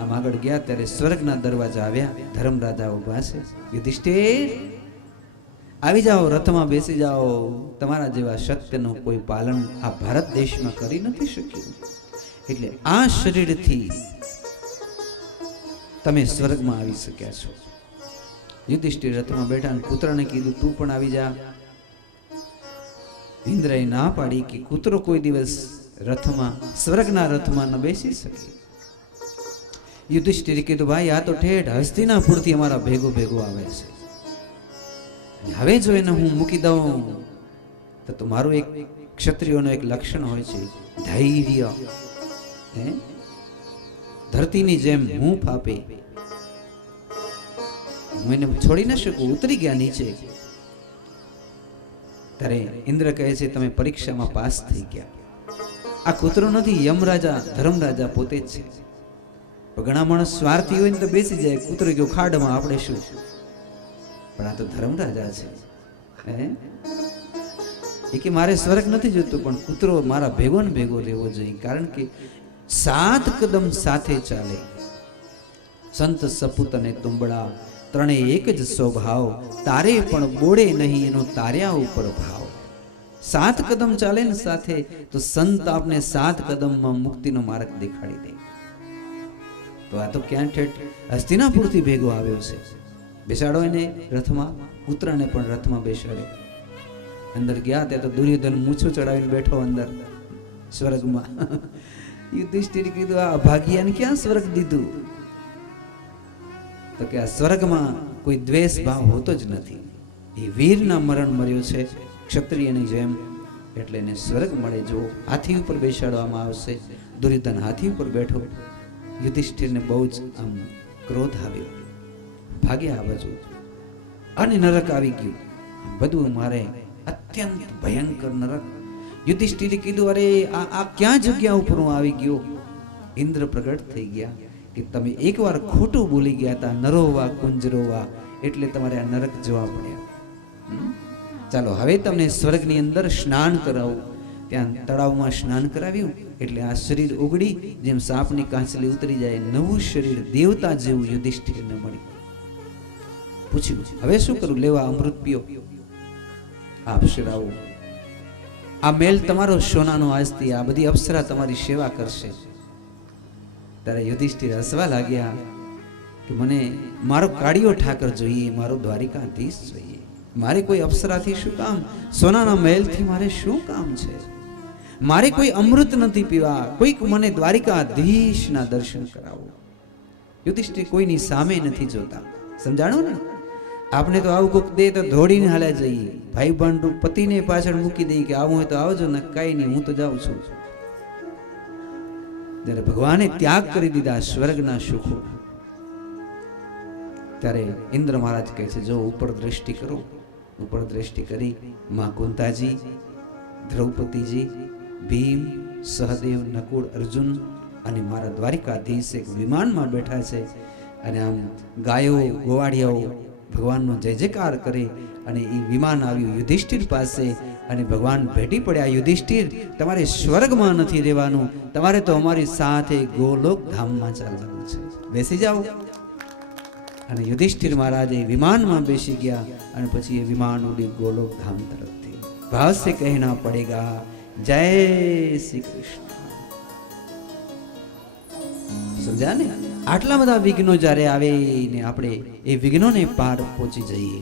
આમ આગળ ગયા. ત્યારે સ્વર્ગના દરવાજા આવ્યા, ધર્મરાજા ઉભા છે. યુધિષ્ઠિર આવી જાઓ, રથમાં બેસી જાઓ, તમારા જેવા સત્યનું કોઈ પાલન આ ભારત દેશમાં કરી નથી શક્યું. એટલે આ શરીરથી તમે સ્વર્ગમાં આવી શક્યા છો. યુધિષ્ઠિર રથમાં બેઠા અને કૂતરાને કીધું તું પણ આવી જા. ઇન્દ્રએ ના પાડી કે કૂતરો કોઈ દિવસ રથમાં સ્વર્ગના રથમાં ન બેસી શકે. યુધિષ્ઠિરે કીધું ભાઈ આ તો ઠેઠ હસ્તિનાપુરથી અમારા ભેગો ભેગો આવે છે. હવે જો એને હું મૂકી દઉં તો મારું એક ક્ષત્રિયોનું એક લક્ષણ હોય છે ધૈર્ય. ધરતીની જેમ હૂંફ આપે. હું એને છોડી ન શકું. ઉતરી ગયા નીચે. ત્યારે ઇન્દ્ર કહે છે તમે પરીક્ષામાં પાસ થઈ ગયા. આ કૂતરો નથી, યમરાજા ધર્મરાજા પોતે જ છે. ઘણા માણસ સ્વાર્થી હોય ને તો બેસી જાય, કૂતરો ગયો ખાડમાં, આપણે શું. પણ આ તો ધર્મરાજા છે. એ કે મારે સ્વર્ગ નથી જોતું, પણ કૂતરો મારા ભેગો ને ભેગો રહેવો જોઈએ. કારણ કે 7 કદમ સાથે ચાલે. સંત સપૂત અને તુંબડા ત્રણે એક જ સ્વભાવ, તારે પણ બોડે નહીં એનો તાર્યા ઉપર ભાવ. 7 કદમ ચાલે ને સાથે, તો સંત આપને 7 કદમમાં મુક્તિનો માર્ગ દેખાડી દે. તો આ તો ક્યાં ઠેઠ હસ્તિનાપુરથી ભેગો આવ્યો છે. બેસાડો એને રથમાં. કૂતરાને પણ રથમાં બેસાડ્યો. અંદર ગયા ત્યાં તો દુર્યોધન મૂછું ચડાવીને બેઠો અંદર સ્વર્ગમાં. યુધિષ્ઠિરે કીધું આ અભાગિયાને ક્યાં સ્વર્ગ દીધું? તો કે આ સ્વર્ગમાં કોઈ દ્વેષ ભાવ હોતો જ નથી. એ વીરના મરણ મર્યો છે ક્ષત્રિયની જેમ, એટલે એને સ્વર્ગ મળે. જો હાથી ઉપર બેસાડવામાં આવશે. દુર્યોધન હાથી ઉપર બેઠો. યુધિષ્ઠિરને બહુ જ આમ ક્રોધ આવ્યો. ભાગ્યા આ બાજુ અને નરક આવી ગયું. બધું મારે અત્યંત ભયંકર નરક. યુધિષ્ઠિરે કીધું અરે આ ક્યાં જગ્યા ઉપર હું આવી ગયો? ઇન્દ્ર પ્રગટ થઈ ગયા કે તમે એકવાર ખોટું બોલી ગયા હતા, નરોવા કુંજરોવા, એટલે તમારે આ નરક જોવા પડ્યા. ચાલો હવે તમને સ્વર્ગની અંદર સ્નાન કરાવું. ત્યાં તળાવમાં સ્નાન કરાવ્યું એટલે આ શરીર ઉગડી જેમ સાપની કાંચલી ઉતરી જાય, નવું શરીર દેવતા જેવું યુધિષ્ઠિરને મળ્યું. પૂછ્યું હવે શું કરું? લેવા અમૃત પીઓ. અપ્સરાઓ આ મેલ તમારો સોનાનો આજથી, આ બધી અપ્સરા તમારી સેવા કરશે. ત્યારે યુધિષ્ઠિર હસવા લાગ્યા કે મને મારો કાળિયો ઠાકર જોઈએ, મારો દ્વારિકાધીશ જોઈએ. મારે કોઈ અપ્સરાથી શું કામ? સોનાના મહેલથી મારે શું કામ છે? મારે કોઈ અમૃત નથી પીવા, કોઈક મને દ્વારિકાધીશના દર્શન કરાવો. યુધિષ્ઠિર કોઈની સામે નથી જોતા. સમજાણો ને? આપણે તો આવું કોક દે તો દોડીને હાલ્યા જઈએ. ભાઈ ભાંડુ પતિને પાછળ મૂકી દઈએ કે આવું હોય તો આવજો, ને કઈ નહીં હું તો જાઉં છું. જ્યારે ભગવાને ત્યાગ કરી દીધા સ્વર્ગના સુખો, ત્યારે ઇન્દ્ર મહારાજ કહે છે જો ઉપર દ્રષ્ટિ કરો. ઉપર દ્રષ્ટિ કરી માં કુંતાજી, દ્રૌપદીજી, ભીમ, સહદેવ, નકુળ, અર્જુન અને મારા દ્વારિકાધીશ એક વિમાનમાં બેઠા છે. અને આમ ગાયો ગોવાળિયાઓ ભગવાનનો જય જયકાર કરે. અને એ વિમાન આવ્યું યુધિષ્ઠિર પાસે અને ભગવાન ભેટી પડ્યા. યુધિષ્ઠિર તમારે સ્વર્ગમાં નથી રહેવાનું, તમારે તો અમારી સાથે ગોલોક ધામમાં ચાલવાનું છે. બેસી જાઓ. અને યુધિષ્ઠિર મહારાજે વિમાનમાં બેસી ગયા અને પછી એ વિમાન ઉડી ગોલોક ધામ તરફથી. ભાવ સે કહેના પડેગા જય શ્રી કૃષ્ણ. સમજ્યા ને? આટલા બધા વિઘ્નો જ્યારે આવે ને આપણે એ વિઘ્નોને પાર પહોંચી જઈએ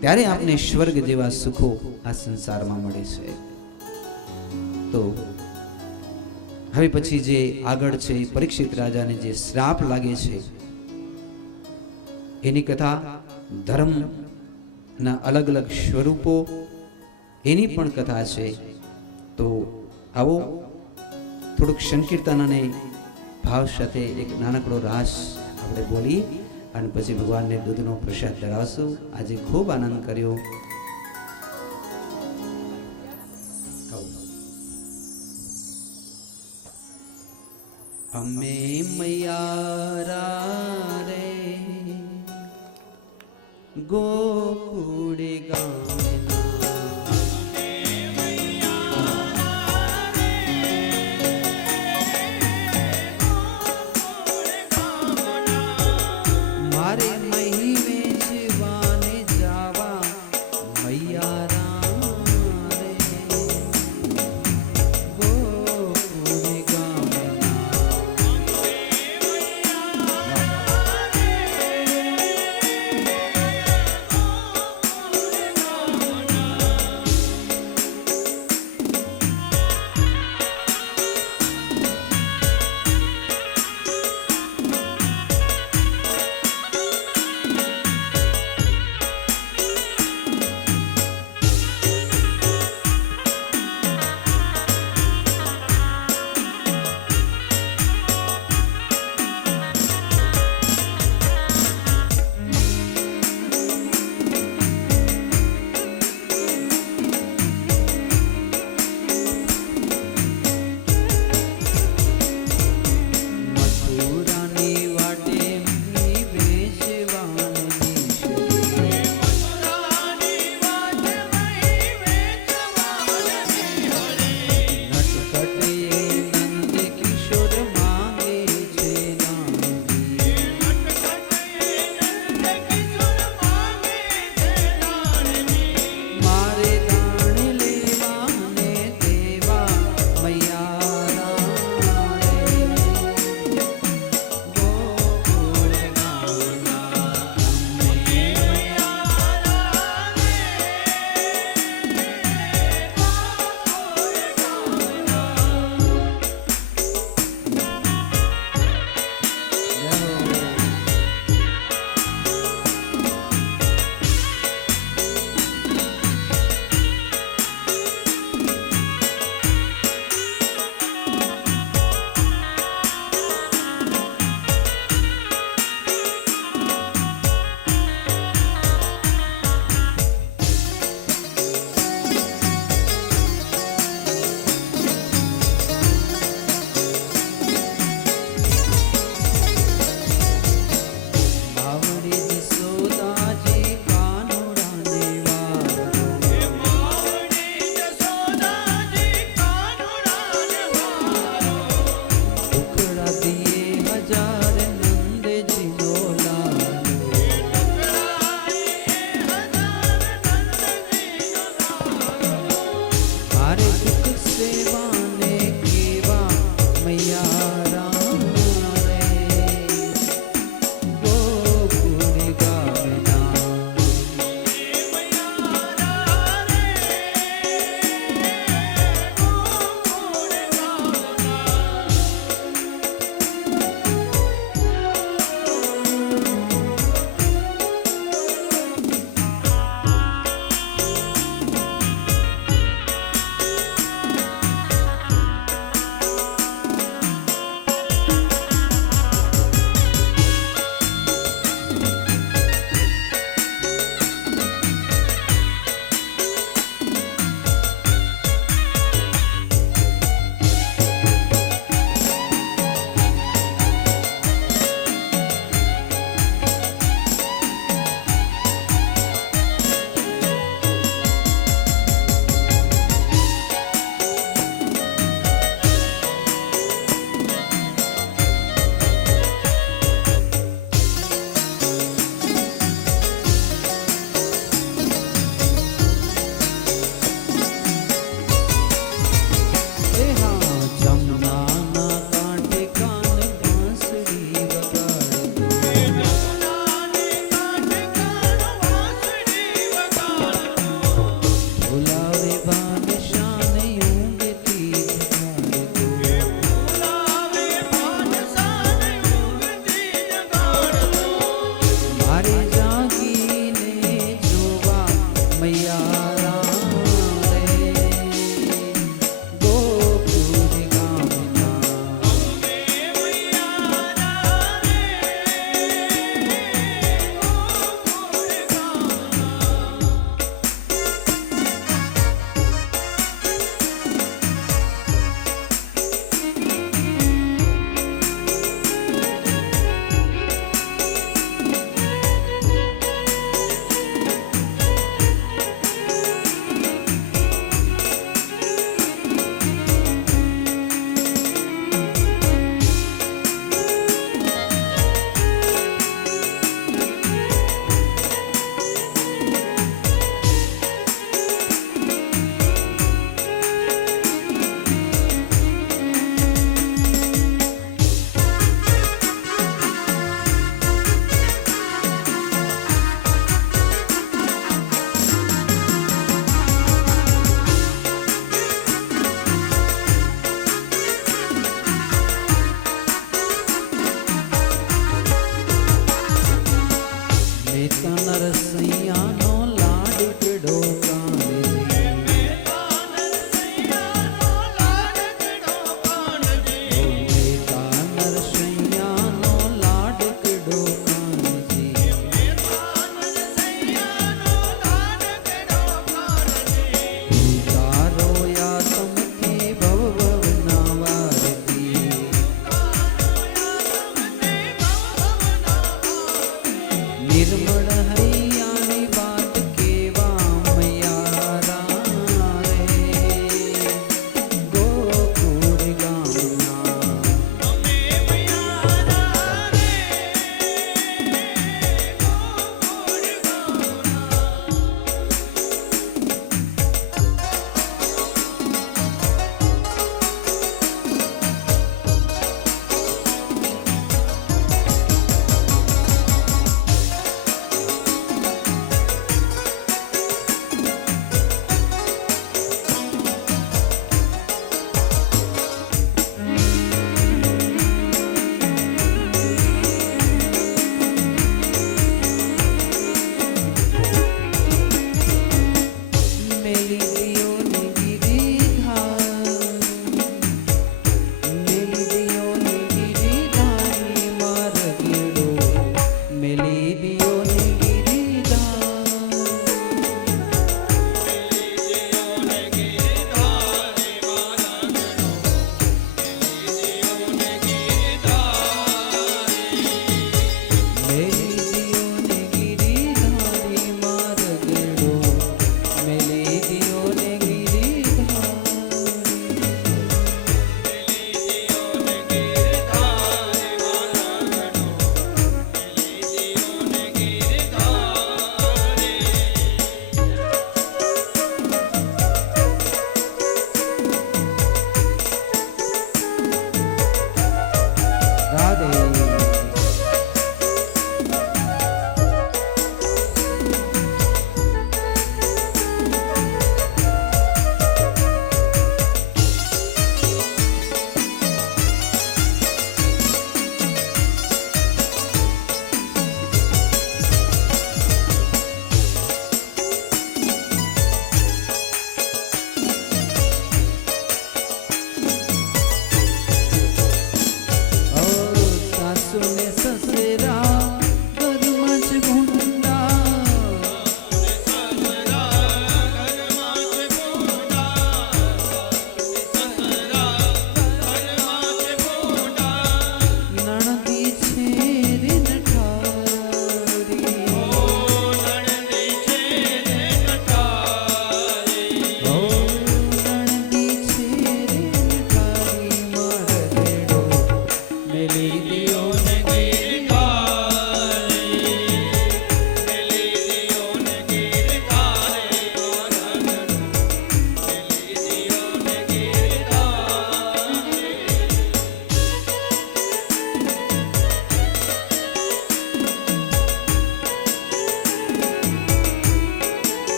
ત્યારે આપણે સ્વર્ગ જેવા સુખો આ સંસારમાં મળે છે. તો હવે પછી જે આગળ છે પરીક્ષિત રાજાને જે શ્રાપ લાગે છે એની કથા, ધર્મના અલગ અલગ સ્વરૂપો, એની પણ કથા છે. તો આવો થોડુંક સંકીર્તન અને ભાવ સાથે એક નાનકડો રાસ આપણે બોલી અને પછી ભગવાનને દૂધનો પ્રસાદ ધરાવશું. આજે ખૂબ આનંદ કર્યો. અમે મૈયારા રે ગોકુળે ગામના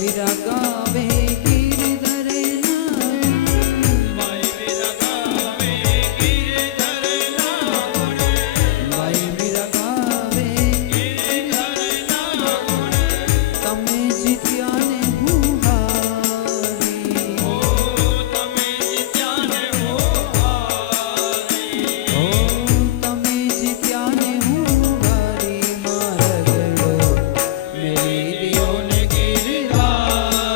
વિરાગાવે ગિરધરે ભાઈ વિરગાવે ગિરધરના ગુણ, ભાઈ વિરાગાવે ગિરધરના ગુણ, તમે જીત્યા ને હું હારી ઓ તમે જીત્યા ને હો હારી, ઓ તમે જીત્યા ને હું હારી મારા ગળો મેરી દિયો ને ગિરધારી,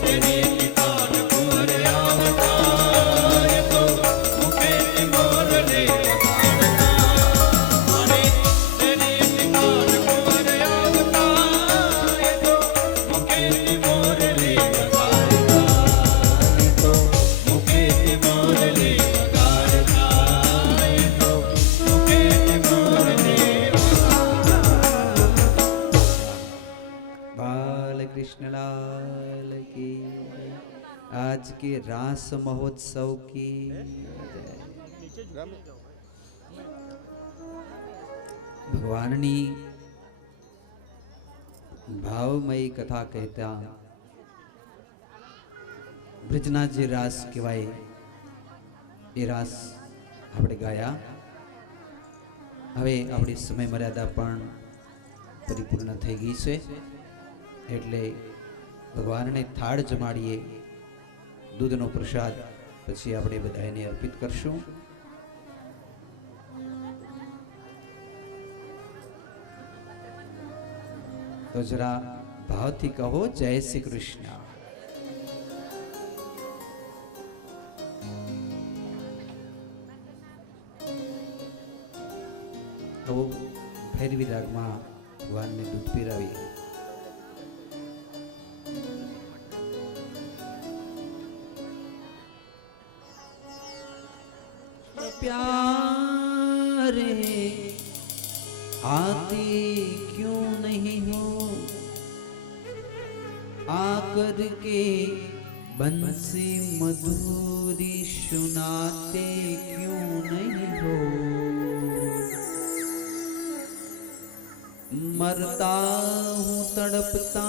तेरी नितान कुंवर आवता ये तो मुखे मोरली वगाड़ता मारे तेरी नितान कुंवर आवता ये तो मुखे मोरली वगाड़ता ये तो मुखे मोरली वगाड़ता ये तो मुखे मोरली बाल कृष्ण लाल की आज के रास महोत्सव की भगवाननी भावमयी कथा कहता ब्रजना जे रास कहेवाय ए रास આપણે ગાયા હવે આપણી સમય મર્યાદા પણ પરિપૂર્ણ થઈ ગઈ છે એટલે ભગવાનને થાળ જમાડીએ દૂધનો પ્રસાદ પછી આપણે બધાને અર્પિત કરશું તો જરા ભાવથી કહો જય શ્રી કૃષ્ણ તો ભૈરવી રાગમાં ભગવાનને દૂધ પીરાવી प्यारे आते क्यों नहीं हो आकर के बंसी मधुरी सुनाते क्यों नहीं हो मरता हूँ तड़पता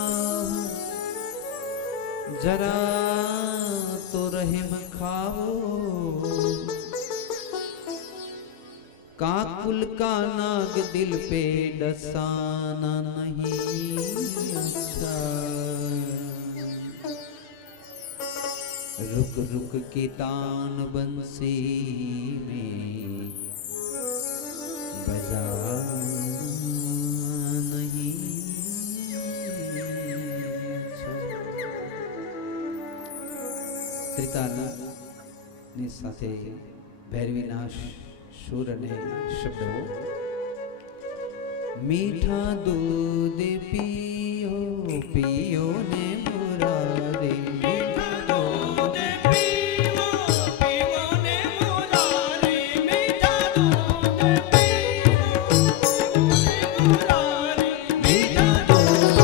हूँ जरा तो रहम खाओ काकुल का नाग दिल पे डसाना नहीं अच्छा रुक रुक के तान बंसी में बजा नहीं अच्छा त्रितालની સાથે ભૈરવીનાશ सुर ने शब्दों मीठा दूध पियो पियो ने मुरारे मीठा दूध पीवो पीवो ने मुरारी मीठा दूध पीवो पीवो ने मुरारी मीठा दूध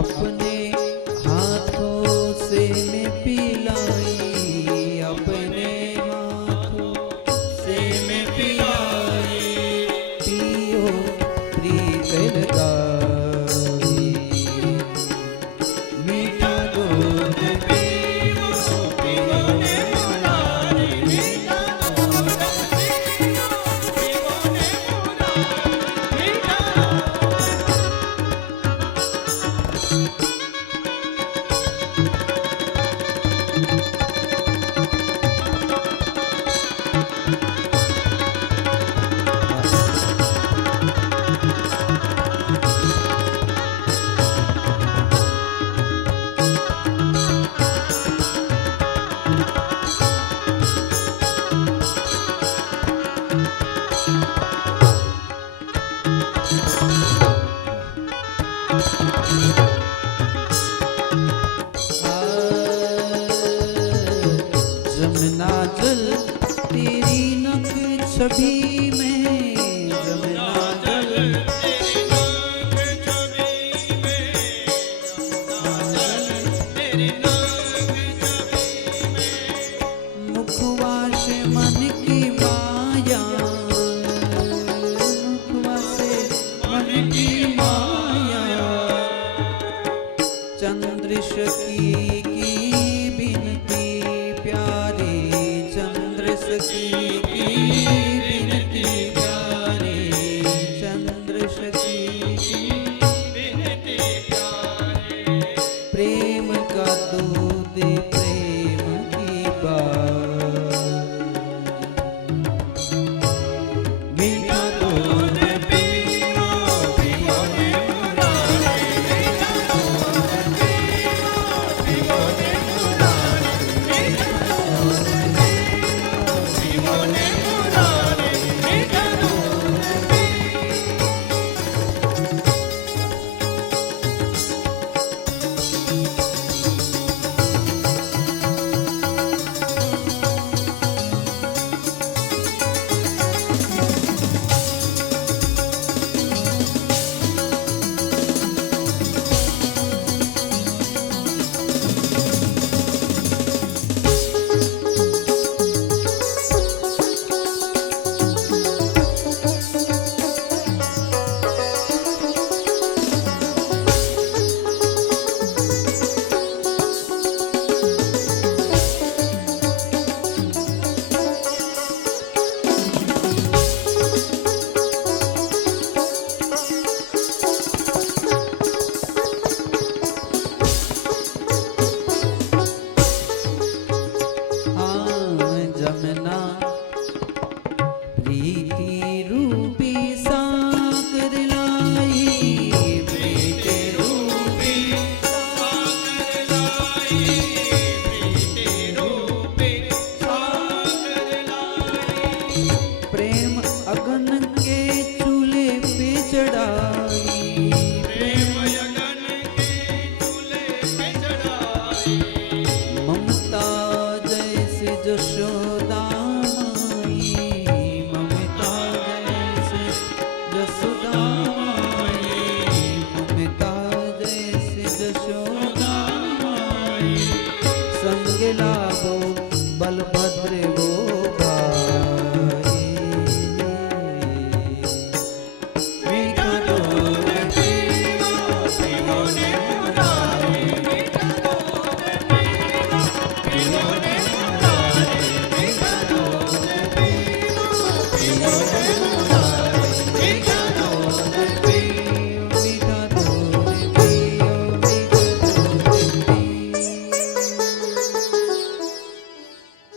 अपने हाथों से मैं पिलाई अपने हाथों से मैं पिलाई पियो प्रीतल गाई मीठा दूध पीवो पीवो ने मुरारी मीठा दूध पीवो पीवो ने मुरारी मीठा जमुना जल तेरी नक छवि में जमुना जल तेरी नाक छवि में तेरी नाक छवि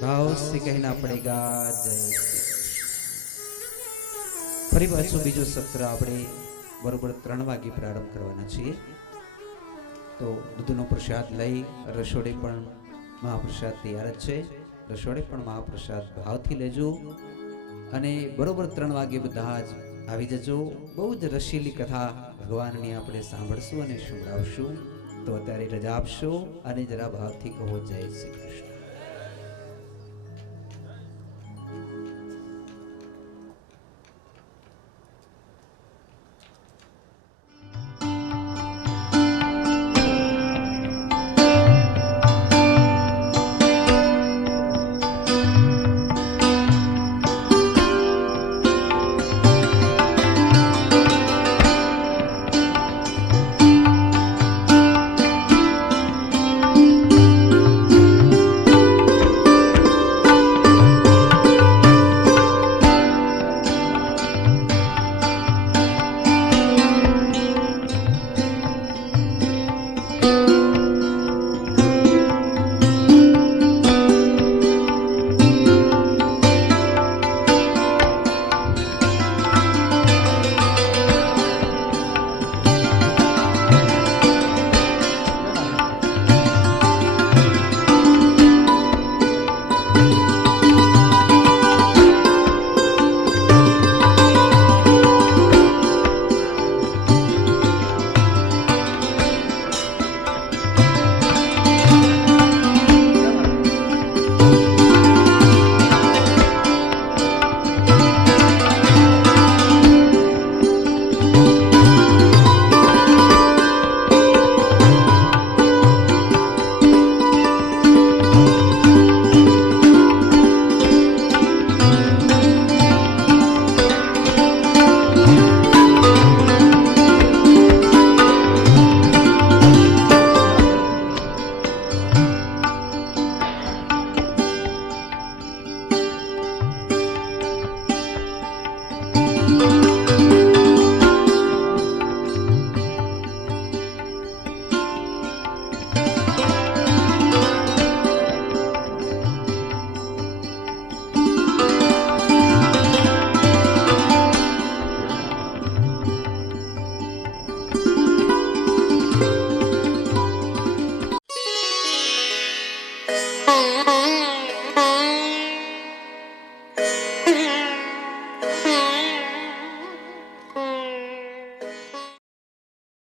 भाव से कहना पड़ेगा जय श्री कृष्ण। ફરી પાછું બીજો સત્ર આપણે બરોબર 3 વાગે પ્રારંભ કરવાના છીએ. તો દૂધનો પ્રસાદ લઈ રસોડે પણ મહાપ્રસાદ તૈયાર જ છે. રસોડે પણ મહાપ્રસાદ ભાવથી લેજો અને બરોબર 3 વાગે બધા જ આવી જજો. બહુ જ રસીલી કથા ભગવાનની આપણે સાંભળશું અને સંભળાવશું. તો અત્યારે રજા આપશો અને જરા ભાવથી કહો જય શ્રી કૃષ્ણ.